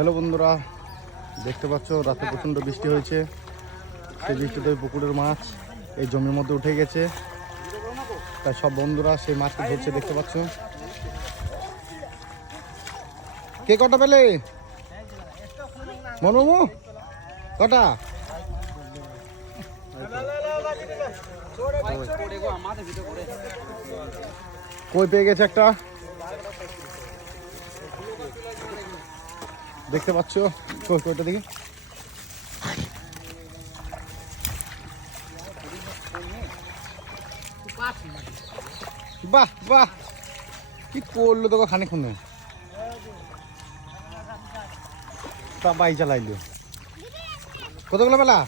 Hello বন্ধুরা, দেখতে পাচ্ছ রাতে প্রচণ্ড বৃষ্টি হয়েছে। সেই বৃষ্টিতে ওই পুকুরের মাছ এই জমির মধ্যে উঠে গেছে। তাই সব বন্ধুরা সেই মাছকে ধরছে, দেখতে পাচ্ছ। কে কটা পেলে মনমু? কটা? কই পেয়ে গেছে একটা, দেখতে পাচ্ছ। কইটা দেখি। বাহ বাহ, কি করলো তোকে খানিক্ষণ তা বাই চালাইলো। কতগুলো বেলা?